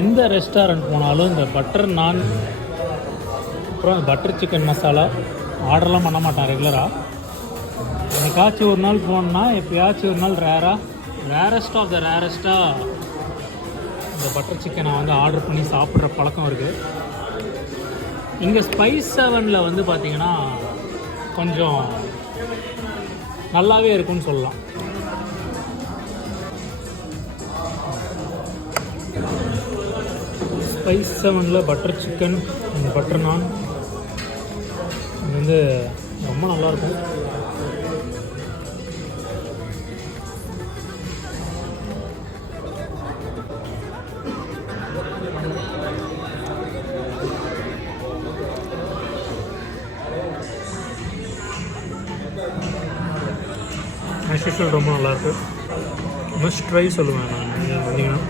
எந்த ரெஸ்டாரண்ட் போனாலும் இந்த பட்டர் நான் அப்புறம் பட்டர் சிக்கன் மசாலா ஆர்டர்லாம் பண்ண மாட்டேன் ரெகுலராக. என்னைக்காச்சும் ஒரு நாள் போனோன்னா எப்போயாச்சும் ஒரு நாள் ரேரஸ்ட் ஆஃப் த ரேரஸ்ட்டாக இந்த பட்டர் சிக்கனை வந்து ஆர்டர் பண்ணி சாப்பிட்ற பழக்கம் இருக்குது. இங்கே ஸ்பைஸ் 7 வந்து பார்த்திங்கன்னா கொஞ்சம் நல்லாவே இருக்குன்னு சொல்லலாம். ஸ்பைஸ் 7 பட்டர் சிக்கன் இந்த பட்டர் நான் இது வந்து ரொம்ப நல்லாயிருக்கும். ஆஸ் யூஷுவல் ரொம்ப நல்லாயிருக்கு. மஸ்ட் ட்ரை சொல்லுவேன் நான் வந்தீங்கன்னா.